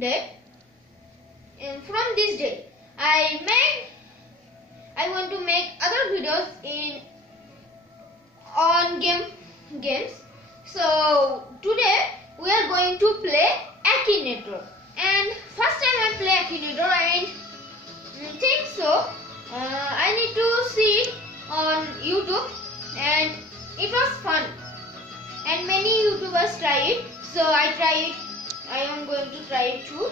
that from this day I want to make other videos on games. So today we are going to play Akinator, and first time I play Akinator and think so. I need to see it on YouTube, and it was fun. And many YouTubers try it, so I try it. I am going to try it too.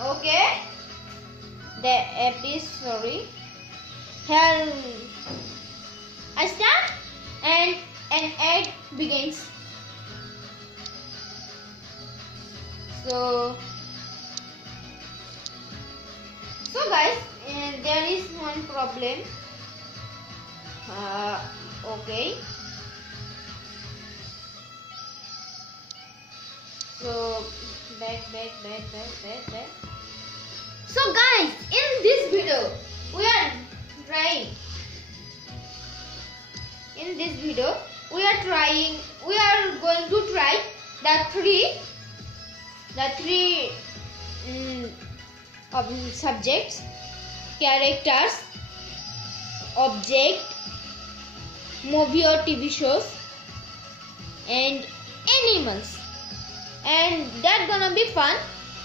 Okay, the episode. Here I start, and an ad begins. So guys, there is one problem. Okay. So back. So guys, in this video we are trying. In this video we are going to try the three subjects: characters, object, movie or TV shows, and animals. And that's gonna be fun,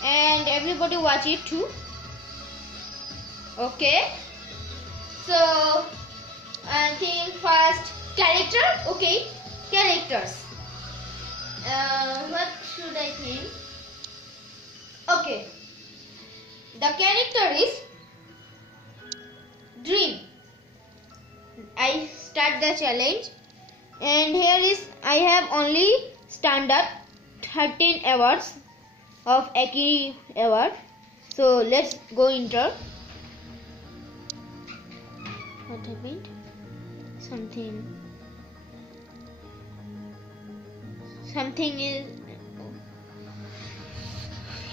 and everybody watch it too. Okay, so I think first character. Okay, characters. What should I think? Okay, the character is Dream. I start the challenge, and here is I have only standard 13 awards of Aki award. So let's go enter. What happened? Something is.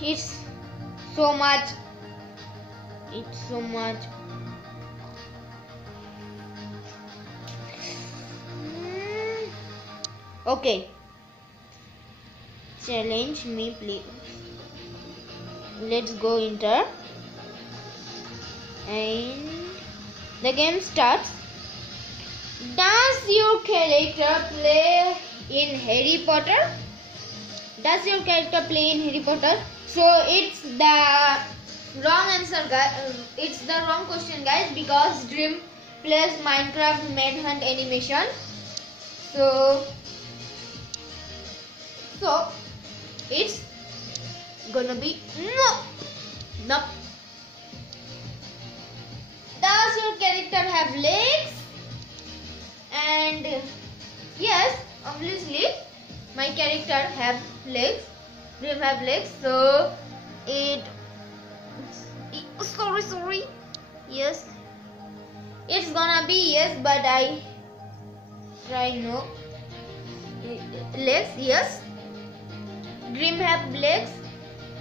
It's so much. Okay. Challenge me, please. Let's go enter. And the game starts. Does your character play in Harry Potter? Does your character play in Harry Potter? So it's the wrong answer, guys. It's the wrong question, guys, because Dream plays Minecraft Manhunt animation. So it's gonna be no. Does your character have legs? And yes, obviously my character have legs. Dream have legs. So sorry. Yes, it's gonna be yes, but I try no. Legs, yes. Dream have legs.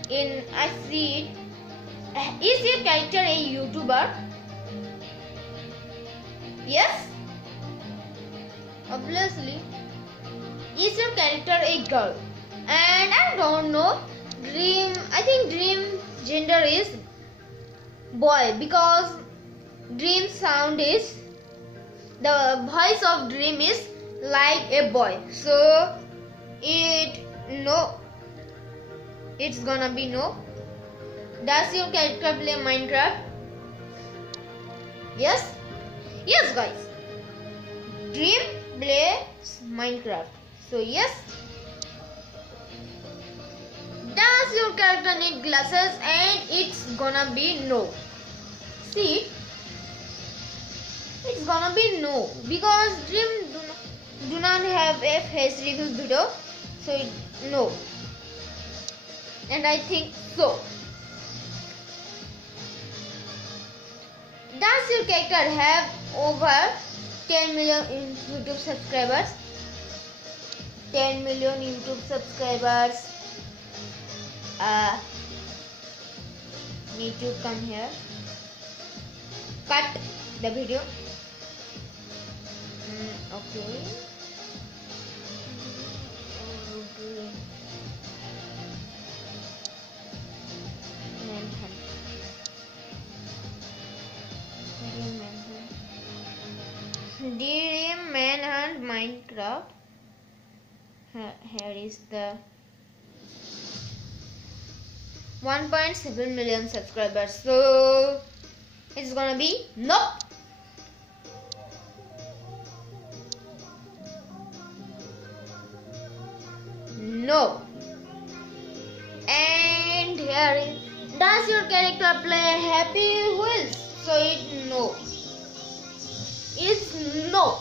I see it. Is your character a YouTuber? Yes. Obviously. Is your character a girl? And I don't know. I think Dream gender is boy, because Dream sound is, the voice of Dream is like a boy. So it's gonna be no. Does your character play Minecraft? Yes, guys. Dream plays Minecraft. So yes. Does your character need glasses? And it's gonna be no. See, it's gonna be no, because Dream do not have a face reveal video. So no. And I think so. Does your character have over 10 million YouTube subscribers? 10 million YouTube subscribers. Need to come here. Cut the video. Okay. Dream Manhunt Minecraft. Here is the 1.7 million subscribers. So it's gonna be nope. No. And here is, does your character play Happy Wheels? So it no. It's no.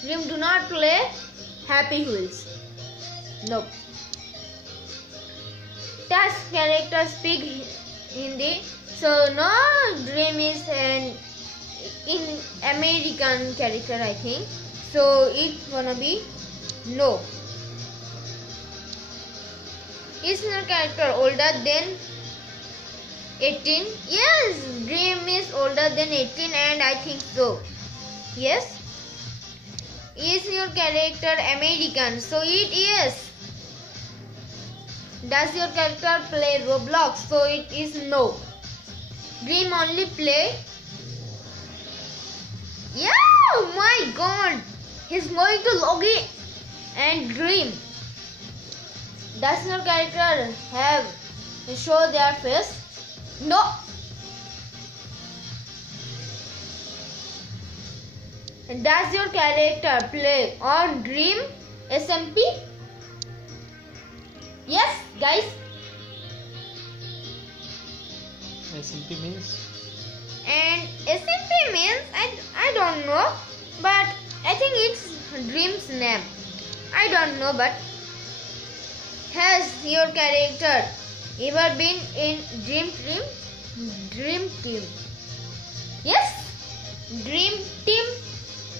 Dream do not play Happy Wheels. Nope. Does character speak Hindi? So no. Dream is an in American character, I think. So it's gonna be no. Is your character older than 18? Yes, Dream is older than 18 and I think so. Yes. Is your character American? So it is. Does your character play Roblox? So it is no. Dream only play. Yeah, oh my god. He's going to log in. And Dream. Does your character have show their face? No. Does your character play on Dream SMP? Yes, guys. SMP means? And SMP means I don't know, but I think it's Dream's name. I don't know, but has your character ever been in Dream Team? Yes. Dream Team?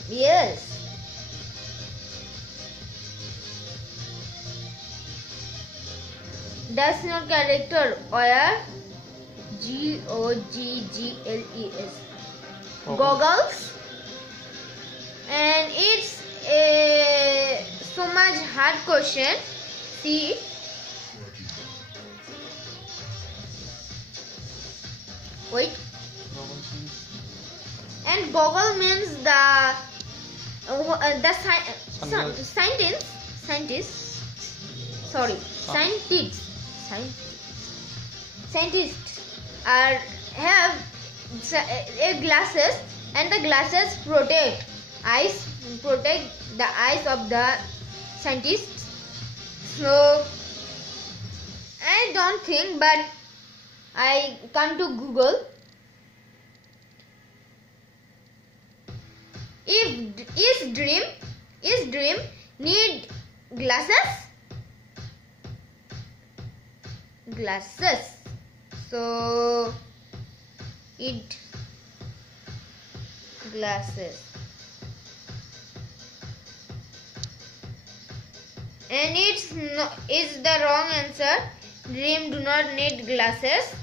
Yes. Does your character wear goggles? Goggles? And it's a so much hard question. See, wait. And goggle means the scientists are have glasses, and the glasses protect the eyes of the scientists. So I don't think, but I come to Google. Is Dream need glasses? So it glasses. And it's the wrong answer. Dream do not need glasses.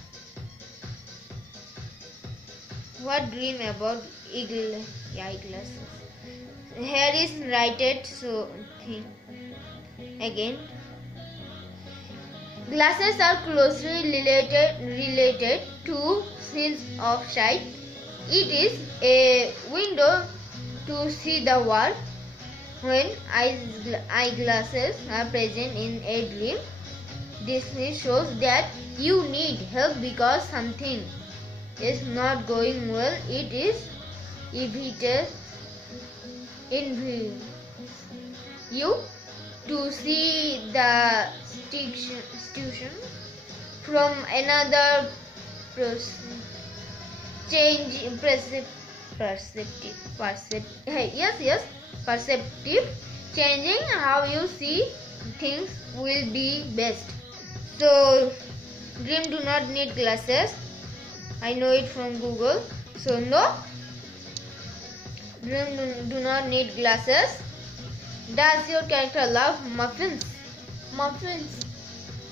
What Dream about eyeglasses? Here is written, so think again. Glasses are closely related to sense of sight. It is a window to see the world. When eyeglasses are present in a dream, this shows that you need help because something is not going well. It is you to see the situation from another perceptive. Changing how you see things will be best. So Dream do not need glasses. I know it from Google. So no, Dream do not need glasses. Does your character love muffins? Muffins.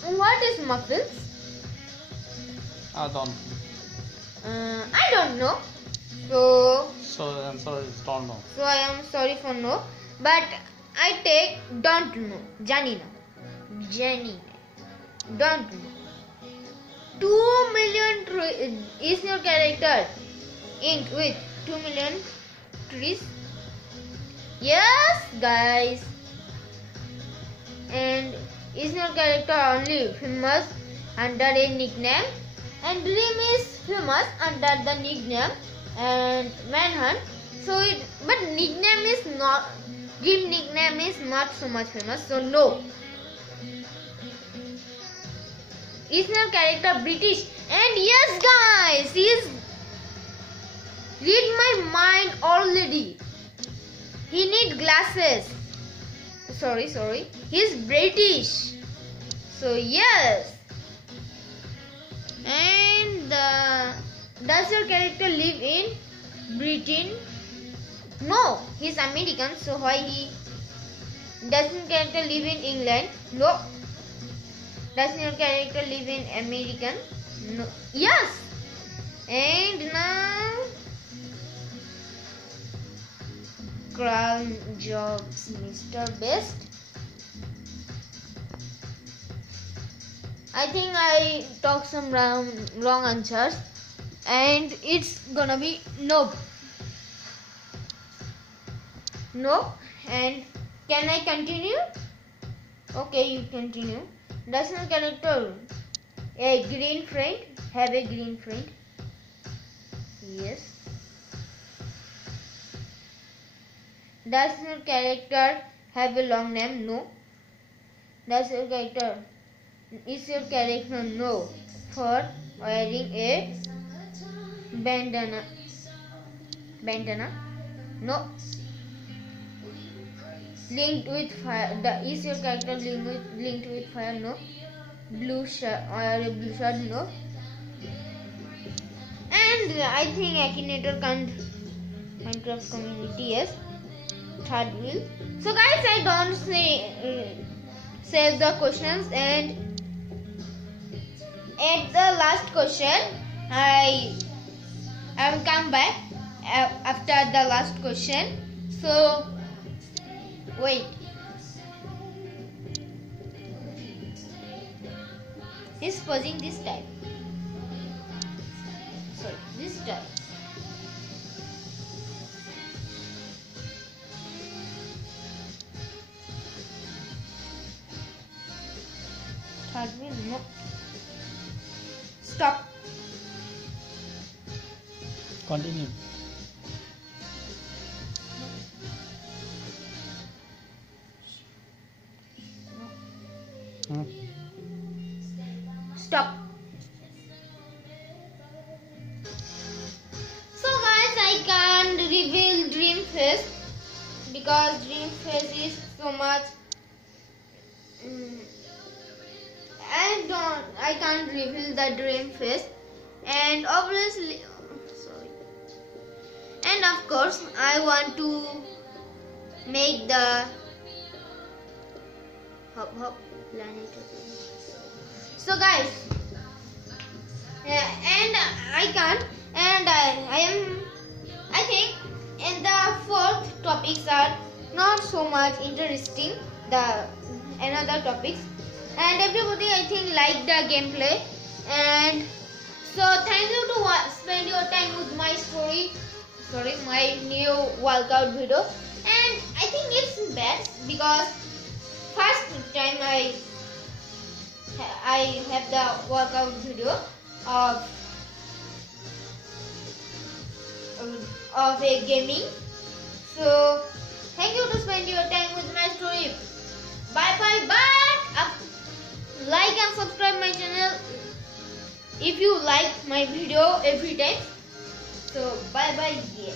What is muffins? I don't know. So the answer is don't know. So I am sorry for no. But I take don't know. Jenny. Don't know. 2 million is your character inked with 2 million trees? Yes, guys. And is your character only famous under a nickname, and Dream is famous under the nickname and Manhunt. So but nickname is not, Dream nickname is not so much famous, so no. Is your character British? And yes, guys, he is read my mind already. He need glasses. Sorry. He's British. So yes. And does your character live in Britain? No, he's American. So why he doesn't character live in England? No. Does your character live in American? No. Yes. And now Crown Jobs, Mr. Best. I think I talked some wrong answers, and it's gonna be no. No. And can I continue? Okay, you continue. Does your character a green friend? Have a green friend? Yes. Does your character have a long name? No. Does your character is your character no for wearing a bandana? No. Linked with fire. Is your character linked with fire? No. Blue shirt or a blue shirt? No. And I think Akinator can't Minecraft community. Yes. Third wheel. So guys, I don't save the questions, and at the last question I will come back after the last question. So wait, he's posing this time. Sorry, this time. Third wheel, no. Stop. Continue. Stop. So guys, I can't reveal Dream Face because Dream Face is so much. I can't reveal the Dream Face, and obviously, and of course, I want to make the hop planet. So guys, and I can't, and I think, and the fourth topics are not so much interesting. The another topics. And everybody, I think, like the gameplay, and so thank you to spend your time with my my new workout video. And I think it's best because first time I have the workout video of a gaming. So thank you to spend your time with my story. Bye. Like and subscribe my channel if you like my video every time. So bye. Yeah.